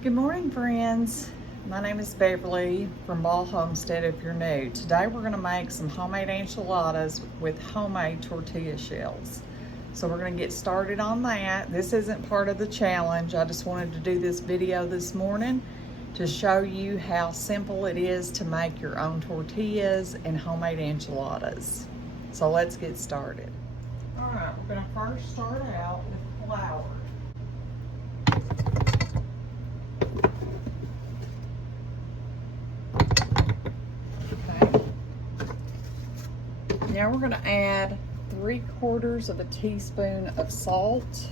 Good morning, friends. My name is Beverly from Ball Homestead if you're new. Today we're going to make some homemade enchiladas with homemade tortilla shells. So we're going to get started on that. This isn't part of the challenge. I just wanted to do this video this morning to show you how simple it is to make your own tortillas and homemade enchiladas. So let's get started. All right, we're going to first start out with flour. Now we're going to add 3/4 of a teaspoon of salt.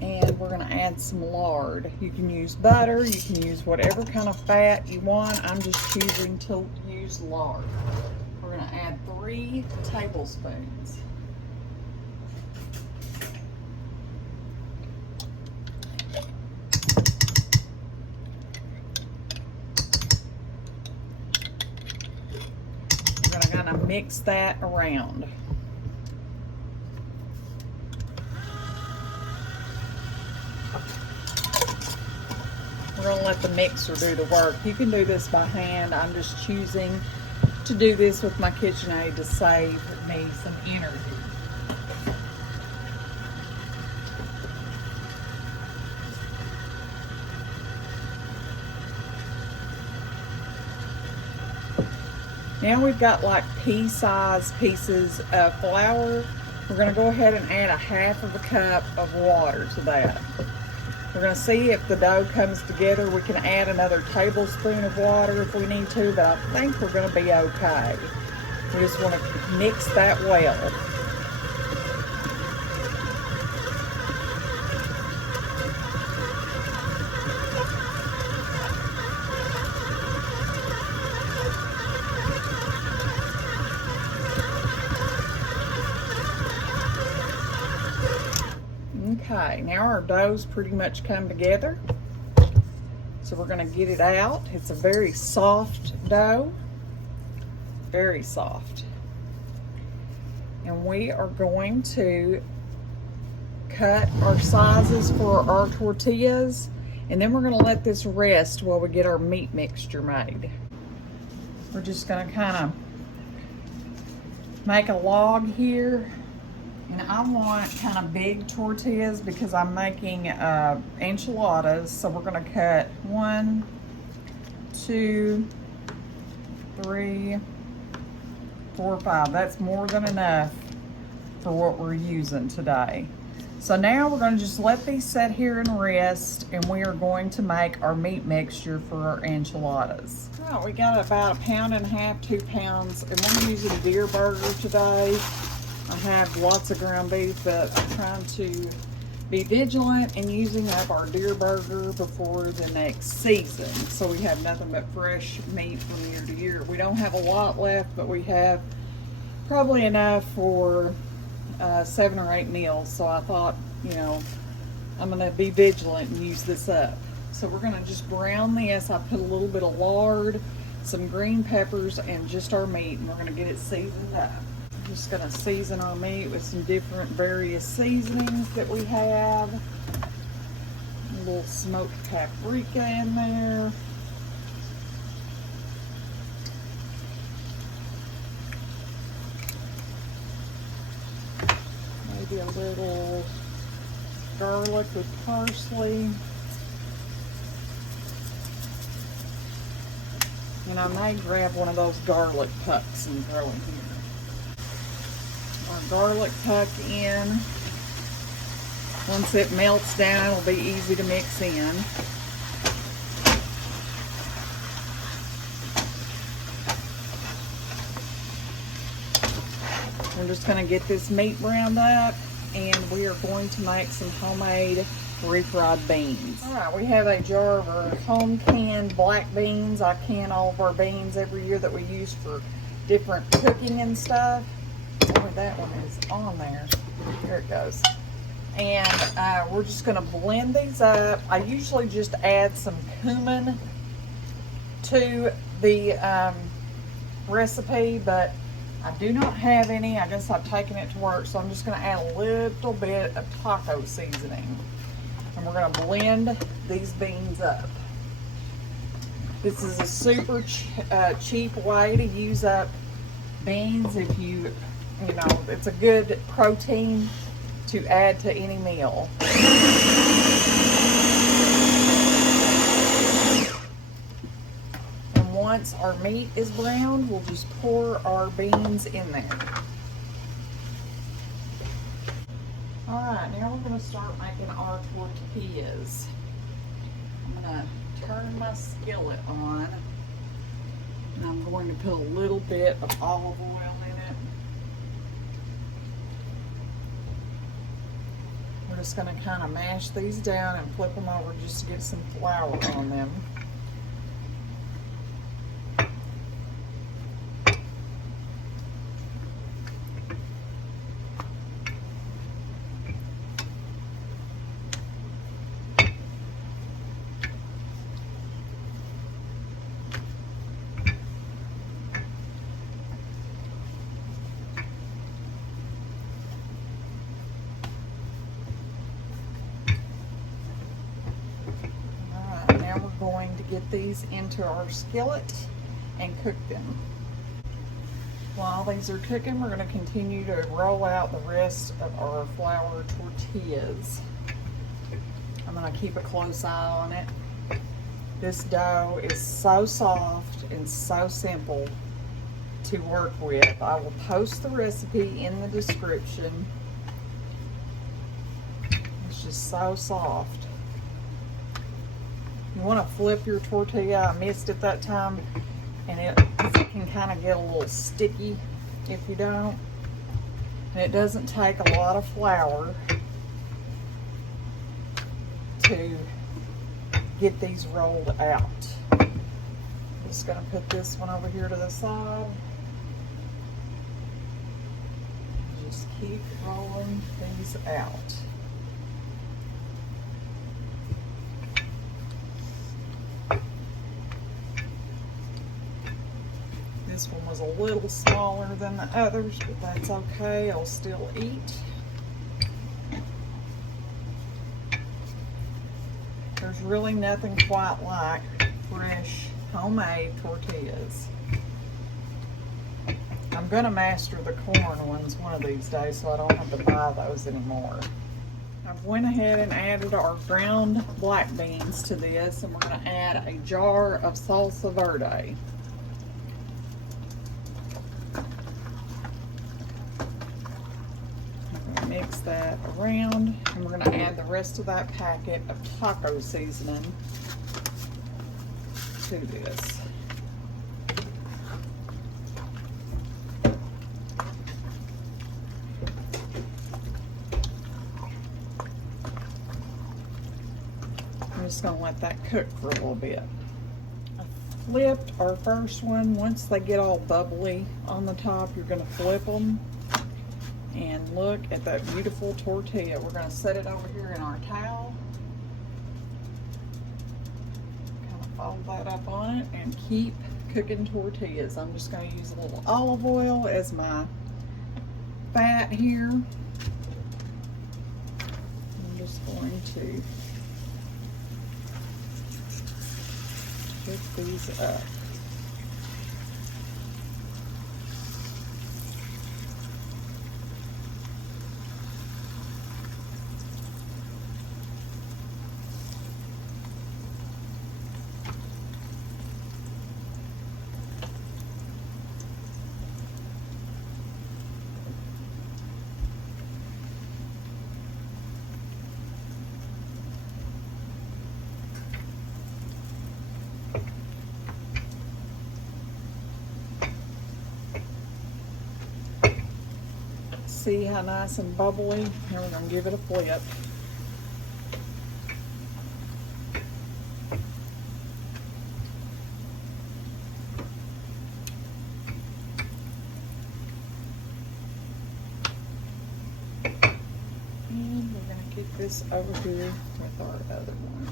And we're going to add some lard. You can use butter, you can use whatever kind of fat you want. I'm just choosing to use lard. We're going to add 3 tablespoons. Kind of mix that around. We're going to let the mixer do the work. You can do this by hand. I'm just choosing to do this with my KitchenAid to save me some energy. Now we've got like pea-sized pieces of flour. We're going to go ahead and add 1/2 cup of water to that. We're going to see if the dough comes together. We can add another tablespoon of water if we need to, but I think we're going to be okay. We just want to mix that well. Okay, now our dough's pretty much come together. So we're going to get it out. It's a very soft dough, very soft. And we are going to cut our sizes for our tortillas, and then we're going to let this rest while we get our meat mixture made. We're just going to kind of make a log here. And I want kind of big tortillas because I'm making enchiladas. So we're going to cut 1, 2, 3, 4, 5. That's more than enough for what we're using today. So now we're going to just let these sit here and rest, and we are going to make our meat mixture for our enchiladas. All right, we got about 1.5 pounds, 2 pounds, and we're using deer burger today. I have lots of ground beef, but I'm trying to be vigilant in using up our deer burger before the next season, so we have nothing but fresh meat from year to year. We don't have a lot left, but we have probably enough for 7 or 8 meals, so I thought, I'm going to be vigilant and use this up. So we're going to just brown this. I put a little bit of lard, some green peppers, and just our meat, and we're going to get it seasoned up. Just going to season our meat with some different various seasonings that we have. A little smoked paprika in there. Maybe a little garlic with parsley. And I may grab one of those garlic pucks and throw in here. Our garlic tuck in. Once it melts down, it'll be easy to mix in. We're just going to get this meat browned up, and we are going to make some homemade refried beans. All right, we have a jar of our home canned black beans. I can all of our beans every year that we use for different cooking and stuff. Boy, that one is on there. There it goes. And we're just going to blend these up. I usually just add some cumin to the recipe, but I do not have any. I guess I've taken it to work, so I'm just going to add a little bit of taco seasoning. And we're going to blend these beans up. This is a super cheap way to use up beans. If you know, it's a good protein to add to any meal. And once our meat is browned, we'll just pour our beans in there. All right, now we're going to start making our tortillas. I'm going to turn my skillet on, and I'm going to put a little bit of olive oil in it. We're just going to kind of mash these down and flip them over just to get some flour on them. Going to get these into our skillet and cook them. While these are cooking, we're going to continue to roll out the rest of our flour tortillas. I'm going to keep a close eye on it. This dough is so soft and so simple to work with. I will post the recipe in the description. It's just so soft. You want to flip your tortilla. I missed it that time, and it can kind of get a little sticky if you don't. And it doesn't take a lot of flour to get these rolled out. I'm just going to put this one over here to the side. Just keep rolling these out. This one was a little smaller than the others, but that's okay. I'll still eat. There's really nothing quite like fresh homemade tortillas. I'm going to master the corn ones one of these days so I don't have to buy those anymore. I've went ahead and added our ground black beans to this, and we're going to add a jar of salsa verde. Mix that around, and we're going to add the rest of that packet of taco seasoning to this. I'm just going to let that cook for a little bit. I flipped our first one. Once they get all bubbly on the top, you're going to flip them. And look at that beautiful tortilla. We're going to set it over here in our towel. Kind of fold that up on it and keep cooking tortillas. I'm just going to use a little olive oil as my fat here. I'm just going to cook these up. See how nice and bubbly? Now we're going to give it a flip. And we're going to keep this over here with our other one.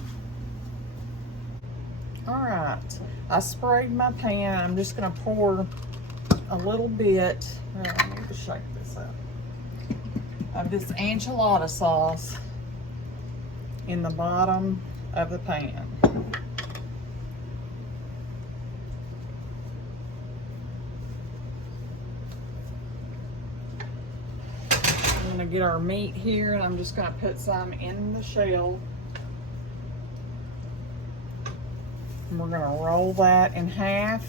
Alright, I sprayed my pan. I'm just going to pour a little bit, I need to shake this up, of this enchilada sauce in the bottom of the pan. I'm gonna get our meat here, and I'm just gonna put some in the shell. And we're gonna roll that in half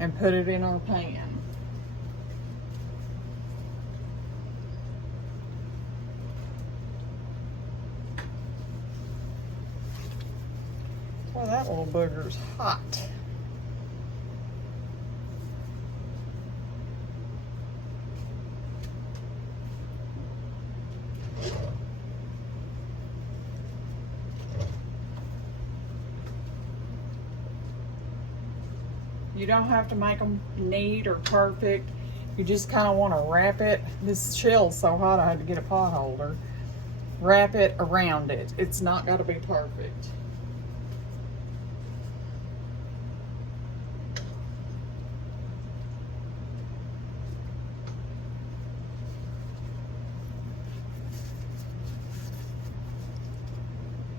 and put it in our pan. Boy, that little booger's hot. You don't have to make them neat or perfect. You just kind of want to wrap it. This shell's so hot I had to get a pot holder. Wrap it around it. It's not got to be perfect.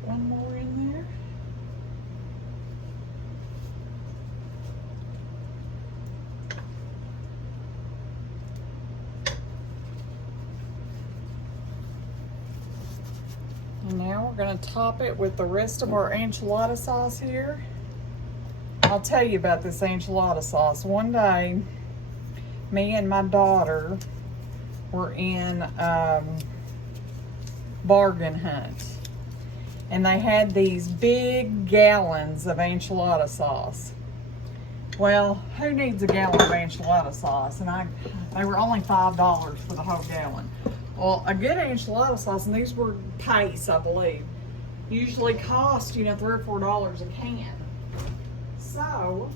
One more in there. And now we're going to top it with the rest of our enchilada sauce here. I'll tell you about this enchilada sauce. One day, me and my daughter were in bargain hunt. And they had these big gallons of enchilada sauce. Well, who needs a gallon of enchilada sauce? And they were only $5 for the whole gallon. Well, a good enchilada sauce, and these were Pace, I believe, usually cost, $3 or $4 a can. So,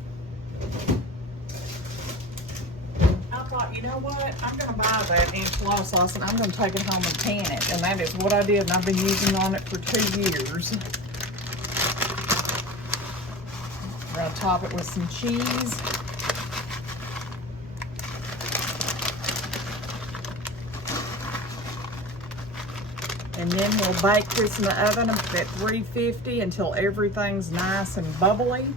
I thought, you know what? I'm going to buy that enchilada sauce, and I'm going to take it home and can it. And that is what I did, and I've been using on it for 2 years. We're going to top it with some cheese. And then we'll bake this in the oven at 350 until everything's nice and bubbly.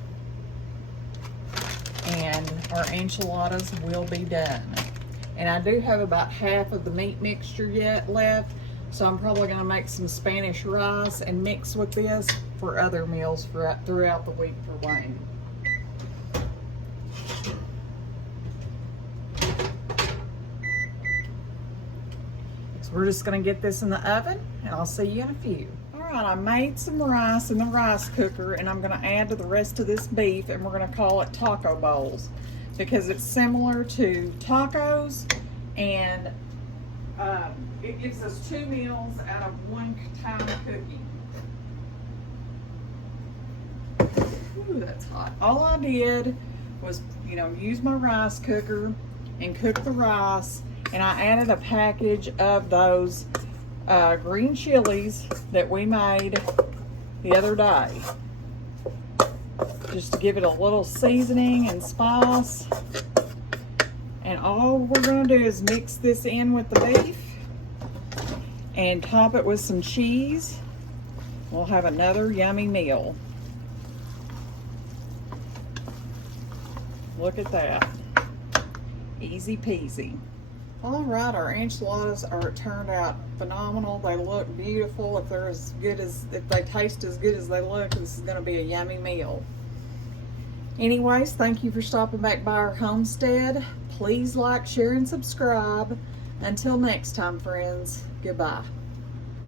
And our enchiladas will be done. And I do have about half of the meat mixture yet left, so I'm probably going to make some Spanish rice and mix with this for other meals throughout the week for Wayne. We're just going to get this in the oven, and I'll see you in a few. All right, I made some rice in the rice cooker, and I'm going to add to the rest of this beef, and we're going to call it taco bowls because it's similar to tacos, and it gives us 2 meals out of 1 time cooking. Ooh, that's hot. All I did was, use my rice cooker and cook the rice. And I added a package of those green chilies that we made the other day. Just to give it a little seasoning and spice. And all we're going to do is mix this in with the beef and top it with some cheese. We'll have another yummy meal. Look at that. Easy peasy. All right, our enchiladas are turned out phenomenal. They look beautiful. If they taste as good as they look, this is going to be a yummy meal. Anyways, thank you for stopping back by our homestead. Please like, share, and subscribe. Until next time, friends, goodbye.